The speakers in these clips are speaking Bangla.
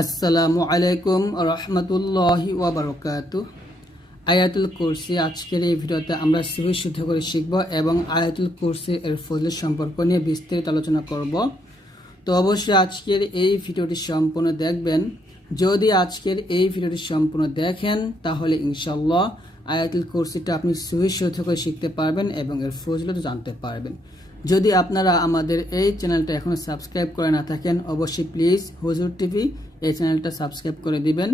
আসসালামু আলাইকুম রহমতুল্লাহি ওবরকাত আয়াতুল কোর্সে আজকের এই ভিডিওতে আমরা সিভি শুদ্ধ করে শিখব এবং আয়াতুল কোর্সে এর ফজলের সম্পর্ক নিয়ে বিস্তারিত আলোচনা করব তো অবশ্যই আজকের এই ভিডিওটি সম্পূর্ণ দেখবেন যদি আজকের এই ভিডিওটি সম্পূর্ণ দেখেন তাহলে ইনশাল্লাহ আয়াতুল কোর্সিটা আপনি সুহি শুদ্ধ করে শিখতে পারবেন এবং এর ফজলত জানতে পারবেন যদি আপনারা আমাদের এই চ্যানেলটা এখনও সাবস্ক্রাইব করে না থাকেন অবশ্যই প্লিজ হুজুর টিভি এই চ্যানেলটা সাবস্ক্রাইব করে দিবেন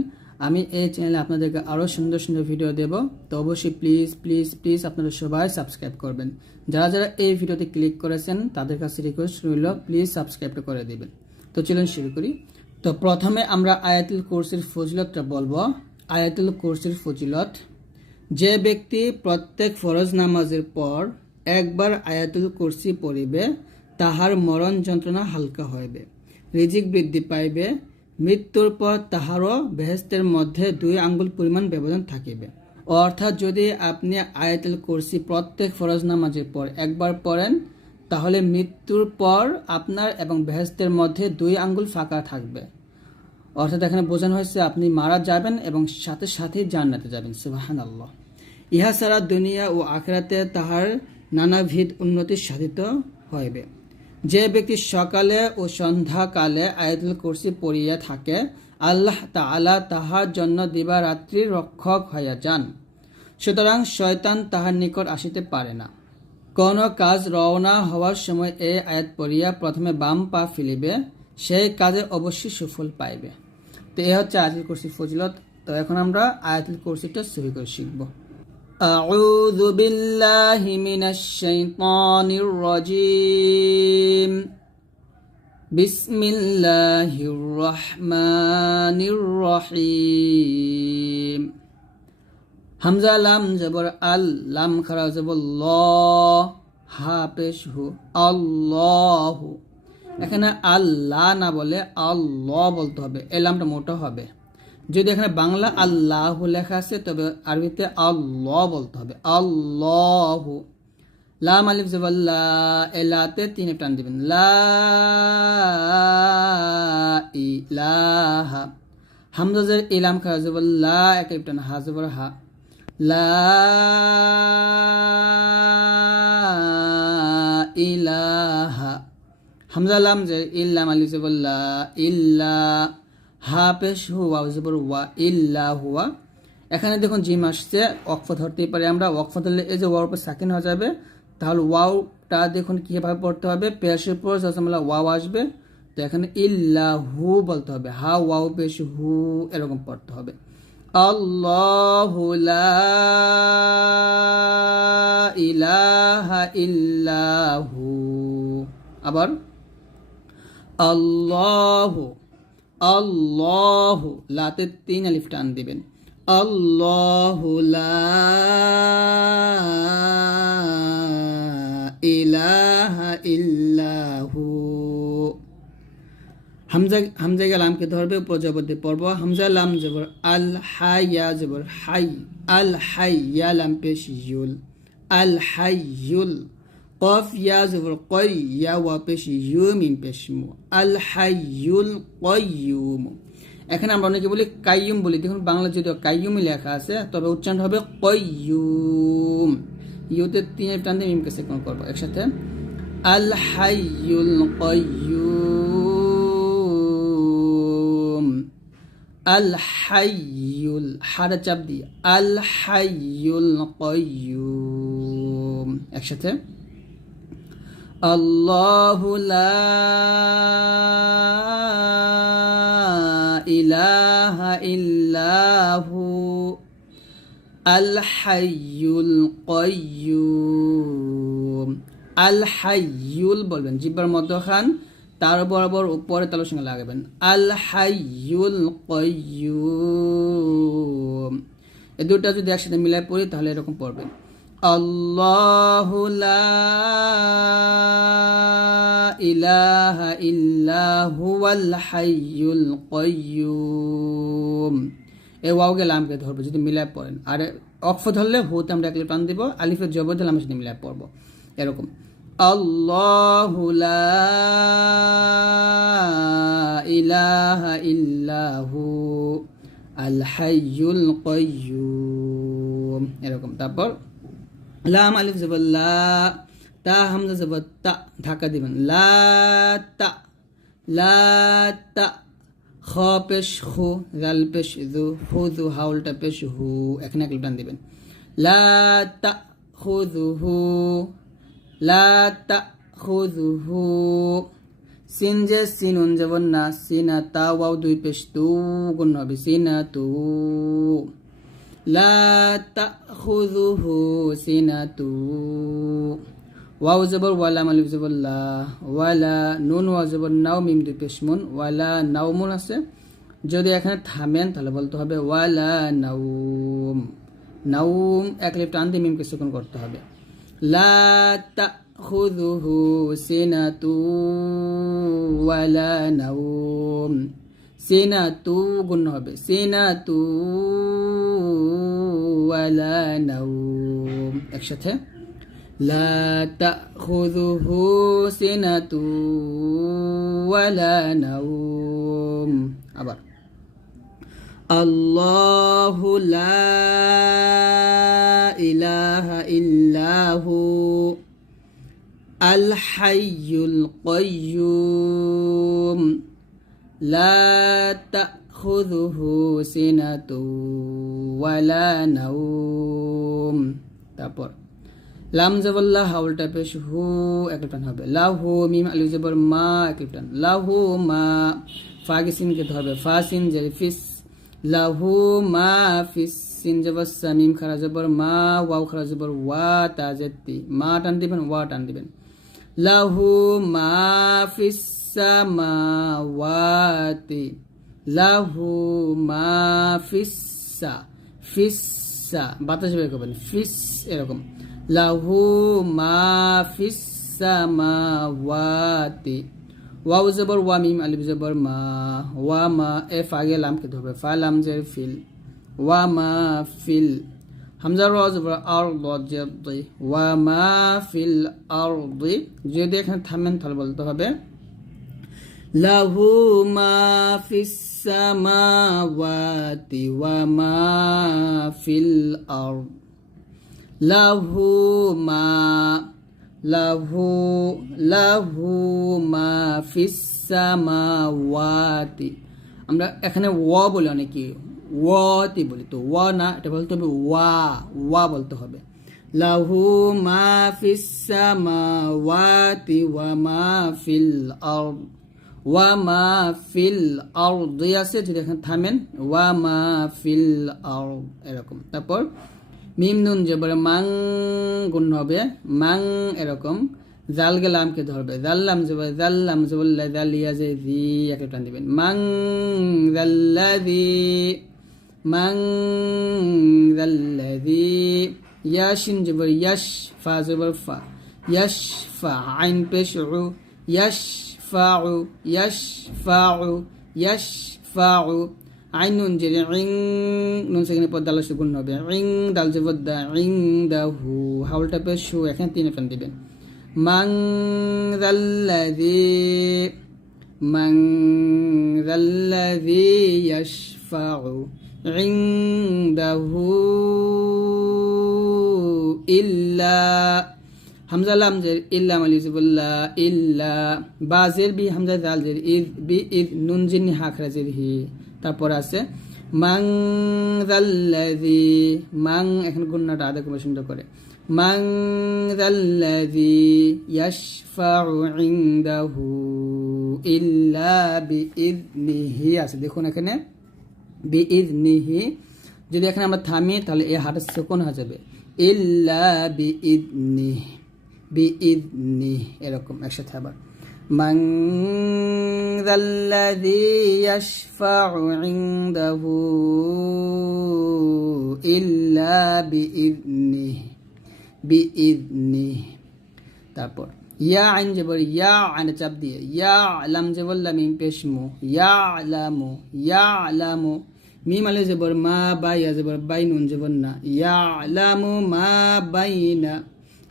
আমি এই চ্যানেলে আপনাদেরকে আরও সুন্দর সুন্দর ভিডিও দেব তো অবশ্যই প্লিজ প্লিজ প্লিজ আপনারা সবাই সাবস্ক্রাইব করবেন যারা যারা এই ভিডিওতে ক্লিক করেছেন তাদের কাছে রিকোয়েস্ট রইল প্লিজ সাবস্ক্রাইবটা করে দিবেন তো চলুন শুরু করি তো প্রথমে আমরা আয়াতুল কোর্সের ফজিলতটা বলবো আয়াতুল কোর্সের ফজিলত যে ব্যক্তি প্রত্যেক ফরজ নামাজের পর একবার আয়াতুল কুরসি পড়িবে তাহার মরণ যন্ত্রণা হালকা হইবে রিজিক বৃদ্ধি পাইবে মৃত্যুর পর তাহারও বেহেস্তের মধ্যে দুই আঙ্গুল পরিমাণ ব্যবধান থাকিবে অর্থাৎ যদি আপনি আয়াতুল কুরসি প্রত্যেক ফরজ নামাজের পর একবার পড়েন তাহলে মৃত্যুর পর আপনার এবং বেহেস্তের মধ্যে দুই আঙ্গুল ফাঁকা থাকবে অর্থাৎ এখানে বোঝানো হয়েছে আপনি মারা যাবেন এবং সাথে সাথে জান্নাতে যাবেন সুবাহান আল্লাহ ইহা সারা দুনিয়া ও আখেরাতে তাহার নানাবিধ উন্নতি সাধিত হইবে যে ব্যক্তি সকালে ও সন্ধ্যাকালে আয়াতুল কুরসি পড়িয়া থাকে আল্লাহ তাআলা তাহার জন্য দিবারাত্রি রক্ষক হইয়া যান সুতরাং শয়তান তাহার নিকট আসিতে পারে না কোন কাজ রওনা হওয়ার সময় এই আয়াত পড়িয়া প্রথমে বাম পা ফেলিবে সেই কাজে অবশ্যই সুফল পাইবে তো এ হচ্ছে আয়াতুল কুরসি ফজিলত তো এখন আমরা আয়াতুল কুরসিটা সহি করে শিখবো أعوذ بالله من الشيطان الرجيم بسم الله الرحمن الرحيم হামজা লাম জবর আল লাম খারা জবর ল হা পেশ হু আল্লাহ এখানে আল্লাহ না বলে আল্লাহ বলতে হবে এই লামটা মোটা হবে যদি এখানে বাংলা আল্লাহ লেখা আছে তবে আরবিতে আল্লাহ বলতে হবে আল্লাহ লা মালিক জবাল্লা এলাতে তিনি টান দিবেন লা হামজাজের ইলাম খা জবাল্লা এক টান হা হা লা ইলাহা হামজা লাম জের ইল্লা মালিক জবাল্লা ইল্লা হা পেশ হুয়া জবর ওয়া ইল্লা হুয়া এখানে দেখুন জিম আসছে অক্ষ ধরতেই পারি আমরা ওয়াকফ ধরলে এই যে ওয়ার উপর সাকিন হয়ে যাবে তাহলে ওয়াওটা দেখুন কীভাবে পড়তে হবে পেশের পর জসমলা ওয়াও আসবে তো এখানে ইল্লা হু বলতে হবে হা ওয়াও পেশ হু এরকম পড়তে হবে আল্লাহু লা ইলাহা ইল্লাহু আবার আল্লাহু আল্লাহ লাতে তিন আলিফ টান দিবেন আল্লাহ ইলাহা ইল্লাহু হামজা হামজা লামকে ধরবে প্রজাপতি পর্ব হামজা লাম জবর আল হাইয়া জবর হাই আল হাইয়া লাম পেশ ইউল আল হাইয়ুল قاف یا زبر قی یا ওয়া পেশ ইউ মিম পেশ মু আল হাইয়ুল কয়ুম এখানে আমরা অনেকে বলি কাইয়ুম বলি দেখুন বাংলা যদি কাইয়ুমই লেখা আছে তবে উচ্চারণ হবে কয়ুম ইউতে তিন টান দিয়ে মিমকে সেকন করবো একসাথে আল হাইল কয়ুম আল হাইল হারা চাপ দিয়ে আল হাইল কয়ুম একসাথে الله لا إله إلا هو الحي القيوم আল হাইয়ুল বলবেন জিব্বার মধ্যখান তার বরাবর উপরে তালুর সঙ্গে লাগাবেন আল হাইয়ুল কয়ুম এ দুটা যদি একসাথে মিলাই পড়ি তাহলে এরকম পড়বেন الله لا إله إلا هو الحي القيوم এ ওয়াওকে লামকে ধরবো যদি মিলায় পড়েন আর অক্ষ ধরলে হুতে আমরা একলে টান দিব আলিফের জবর ধরলে আমরা সেটা মিলায় পড়বো এরকম الله لا إله إلا هو الحي القيوم এরকম তারপর লাম আলিফ জবর লা তা হামজা জবর তা ধাক্কা দিবেন লা তা লা খ পেশ হু গাল পেশ জু হু জু হাউলটা পেশ হু এখানে এক টান দিবেন লা তা জু হু লা তা খু জু হু সিন যে সিন উন যাব না সিনা তা ওয়াও দুই পেশ তু গুণ হবে সিনা তু লা তাখুযুহু সিনাতু ওয়াও জবর ওয়ালা মালিক জবর লা ওয়ালা নুন ওয়া জবর নাও মিম দুই পেশমুন ওয়ালা নাওমুন আছে যদি এখানে থামেন তাহলে বলতে হবে ওয়ালা নাউম নাউম এক লিফট আনতে মিম কিছুক্ষণ করতে হবে লা তাখুযুহু সিনাতু ওয়ালা নাউম সিনাতু গুণ হবে সিনাতু ওয়ালা নাউম একসাথে لا تأخذه سنة ولا نوم আবার الله لا إله إلا هو الحي القيوم لا تأخذه سنة ولا نوم তারপর লাম জবল্লা হাউলটা পেশ হু এক টান হবে লাহু মিম আলু জবর মা এক টান লাহু মা ফাগে সিনকে ধরবে ফা সিন জের ফিস লাহু মা ফিস সিন জবর সা মিম খারা জবর মা ওয়াও খারা জবর ওয়া তা জেত্তি মা টান দিবেন ওয়া টান দিবেন লাহু মা ফিস samawati lahu ma fissa fissa في السا বাতাস বের করবেন ফিস এরকম লাহু মা ফিস সামাওয়াতি ওয়াউ জবর ওয়া মিম আলিফ জবর মা ওয়া মা এফ আগে লাম কে ধরবে ফা লাম জের ফিল ওয়া মা ফিল হামজা র জবর আর দ জের ওয়া মা ফিল আর যদি এখানে থামেন তাহলে বলতে হবে লাহু মা ফিস সামাওয়াতি ওয়া মা ফিল আরদ লাহু মা লাহু লাহু মা ফিস সামাওয়াতি আমরা এখানে ও বলি অনেকে ওয়াতি বলি তো ওয়া না এটা বলতে হবে ওয়া ওয়া বলতে হবে লাহু মা ফিস সামাওয়াতি ওয়া মা ফিল আরদ ওয়া মা ফিল আর দুই আছে যদি এখানে থামেন ওয়া মা ফিল আর এরকম তারপর মিম নুন জবর মাং গুণ হবে মাং এরকম জাল গেলামকে ধরবে জাল্লাম জবর জাল্লাম জবল্লা জালিয়া যে জি একে টান দিবেন মাং জাল্লা জি মাং জাল্লা জি ইয়াসিন জবর ইয়াস ফা জবর ফা ইয়াস ফা আইন পেশ ইয়াশ ইয়াশফাউ ইয়াশফাউ ইয়াশফাউ আইন নুন যে ইং নুন সেখানে পদ্মা আলো সুগুণ হবে ইং দাল যে পদ্মা ইং দা হু হাউল টাইপের শু এখানে তিন ফ্যান দিবেন মাং দাল্লাদি মাং দাল্লাদি ইয়াশফাউ عنده إلا হামজা লাম জের ইল্লা মালিজবুল্লা ইল্লা বা জের বি হামজা জাল জের ইদ বি ইদ নুন জিন্নি হাখরা জের হি তারপর আছে মাং জাল্লাজি মাং এখন গুন্নাটা আদা কমে সুন্দর করে মাং জাল্লাজি ইয়াশফাউ ইনদাহু ইল্লা বি নিহি আছে দেখুন এখানে বি নিহি যদি এখানে আমরা থামি তাহলে এই হাটের সুকুন হয়ে যাবে ইল্লা বি ইদনিহি বিইদনি এরকম একসাথে আবার من ذا الذي يشفع عنده إلا بإذنه بإذنه তারপর ইয়া আইন জবর ইয়া আইন চাপ দিয়ে ইয়া আলাম জবর লামিম পেশমু ইয়া আলামু ইয়া আলামু মিম আলে জবর মা বাই জবর বাই নুন জবর না ইয়া আলামু মা বাইনা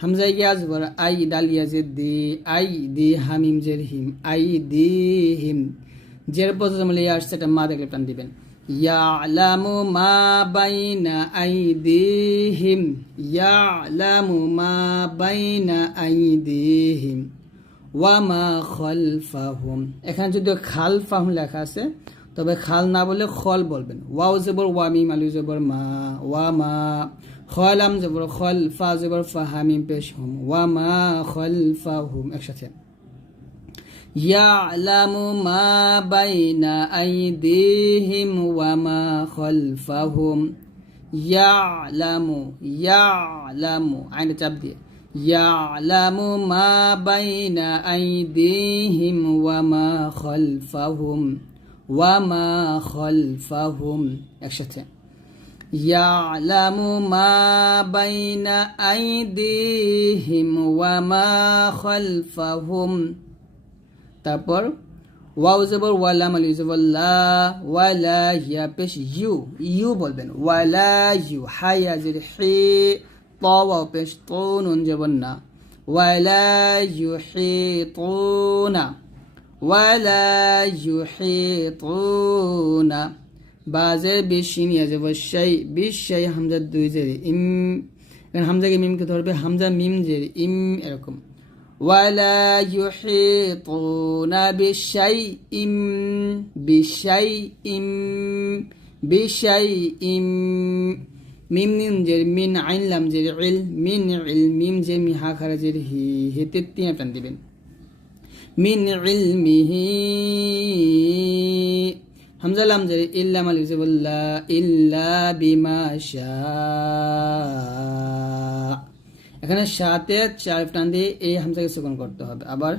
হামজাই গিয়াজ বর আই ডালিয়া জের দি আই দি হামিম জের হিম আই দি হিম জের বজর মিলে ইয়ার সেটা মা দেখলে প্রাণ দিবেন ইয়ালামু মা বাইনা আইদিহিম ইয়ালামু মা বাইনা আইদিহিম ওয়া মা খালফাহুম এখানে যদিও খালফাহুম লেখা আছে তবে খাল না বলে খল বলবেন ওয়াও জবর ওয়া মিম আলু জবর মা ওয়া মা খল আম জবর খল ফা জবর ফা হামিম পেশ হুম ওয়া মা খল ফা হুম একসাথে ইয়ালামু মা বাইনা আইদিহিম ওয়া মা খলফাহুম ইয়ালামু ইয়ালামু আইনে চাপ দিয়ে ইয়ালামু মা বাইনা আইদিহিম ওয়া মা খলফাহুম ওয়া মা খলফাহুম একসাথে يعلم ما بين أيديهم وما خلفهم তারপর ওয়াও জবর ওয়ালাম আলি জবর লা ওয়ালা ইয়া পেশ ইউ ইউ বলবেন ওয়ালা ইউ হাই আজির হে ত ওয়াও পেশ তো নুন জবর না ওয়ালা ইউ হে তো না ওয়ালা ইউ হে তো না বাজের বেশি নিয়ে যাব শাই বিশ শাই হামজা দুই জেরে ইম হামজাকে মিমকে ধরবে হামজা মিম জেরে ইম এরকম ولا يحيطون بشيء بشيء بشيء মিম নিন জের মিন আইন লাম জের ইল মিন ইল মিম জে মি হা খারা জের হি হেতে তিন টান দিবেন মিন ইলমিহি হামজা লাম যে ইল্লা মালিক জিবুল্লা ইল্লা বিমা এখানে সাথে চার টান দিয়ে এই হামজাকে সুকন করতে হবে আবার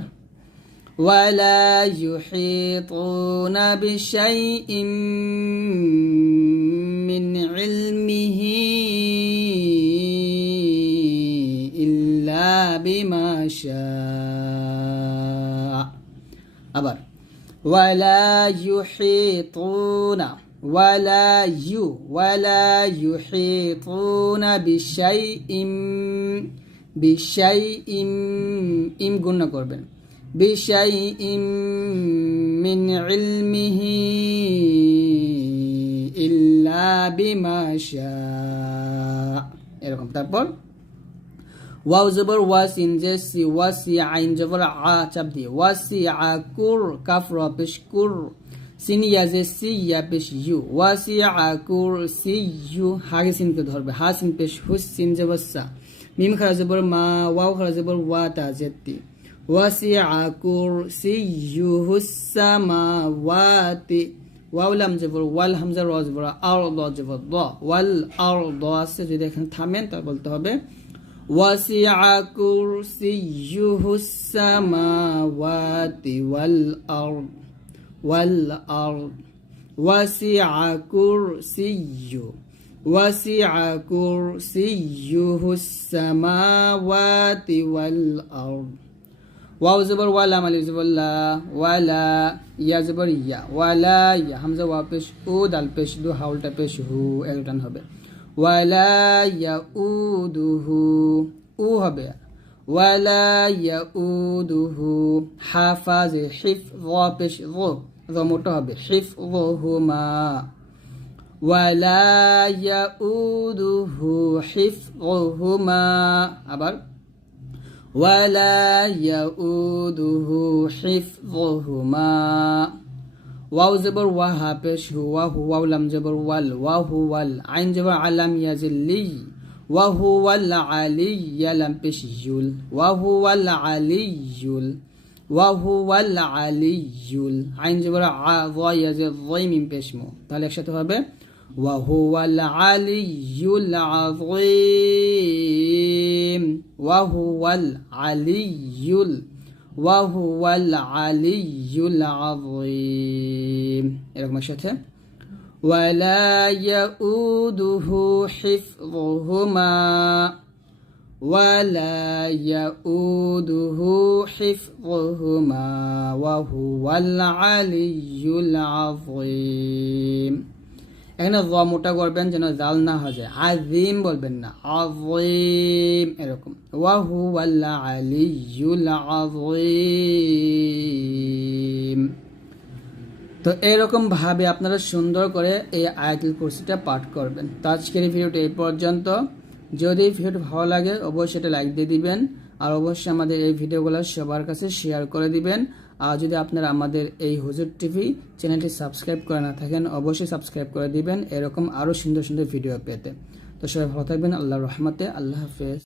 ওয়ালা ইউহিতুনা বিশাইইম ওয়ালা ইউহিতুনা ولا يو ولا يحيطون بشيء بشيء ইম গুণ করবেন بشيء من علمه إلا بما شاء এরকম তারপর ওয়াও জবর ওয়াস ওয়া সি আইন জবর আ চাপ দিয়ে সি আ কুর কাফ র পেশ কুর সিন ইয়াজে সি ইয়া পেশ ইউ ওয়াসি আ কুর সি ইউ হাগে সিনকে ধরবে হা সিন পেশ হুস সিন জবর সা মিম খারা জবর মা ওয়াও খারা জবর ওয়া তা জেতি সি আ কুর সি ইউ হুসা মা ওয়াতি ওয়াউলাম জবর ওয়াল হামজা র জবর আর দ জবর দ ওয়াল আর দ আছে যদি এখানে থামেন তা বলতে হবে وسع كرسيه السماوات والأرض والأرض وسع كرسي وسع كرسيه السماوات والأرض واو زبر ولا مالي زبر لا ولا يا زبر يا ولا يا همزة واو پیش او دال پیش دو حاول تا پیش هو ایلتان হবে ওয়ালা উদুহু উ হবে ওয়ালা ইয়াউদুহু হাফাজ হিফ পেশ মোটা হবে হিফ হুমা ওয়ালা উদুহু হিফ হুমা আবার ওয়ালা উদুহু হিফ হুমা ওয়াও জবর ওয়া হা পেশ হুয়া হুয়া লাম জবর ওয়াল ওয়া হুয়াল আইন জবর আলাম ইয়াজিল্লি ওয়া হুয়াল আলি ইয়ালাম পেশ ইউল ওয়া হুয়াল আলি ইউল ওয়া হুয়াল আলি ইউল আইন জবর আ ওয়া ইয়াজে ওয়াই মিম পেশমো তাহলে একসাথে হবে ওয়া হুয়াল আলি ইউল আযীম ওয়া হুয়াল আলি ইউল وهو العلي العظيم এরকম একসাথে ولا يؤوده حفظهما ولا يؤوده حفظهما وهو العلي العظيم এখানে র মোটা করবেন যেন জাল না হয়ে যায় আজিম বলবেন না আজিম এরকম ওয়াহু আল্লাহ আলিউল আজিম তো এরকমভাবে আপনারা সুন্দর করে এই আয়াতুল কুরসিটা পাঠ করবেন তো আজকের ভিডিওটা এই পর্যন্ত যদি ভিডিওটি ভালো লাগে অবশ্যই এটা লাইক দিয়ে দিবেন আর অবশ্যই আমাদের এই ভিডিওগুলো সবার কাছে শেয়ার করে দিবেন যদি আপনারা আমাদের এই হুজুর টিভি চ্যানেলটি সাবস্ক্রাইব করে না থাকেন অবশ্যই সাবস্ক্রাইব করে দিবেন এরকম আরও সুন্দর সুন্দর ভিডিও পেতে তো সবাই ভালো থাকবেন আল্লাহ রহমতে আল্লাহ হাফেজ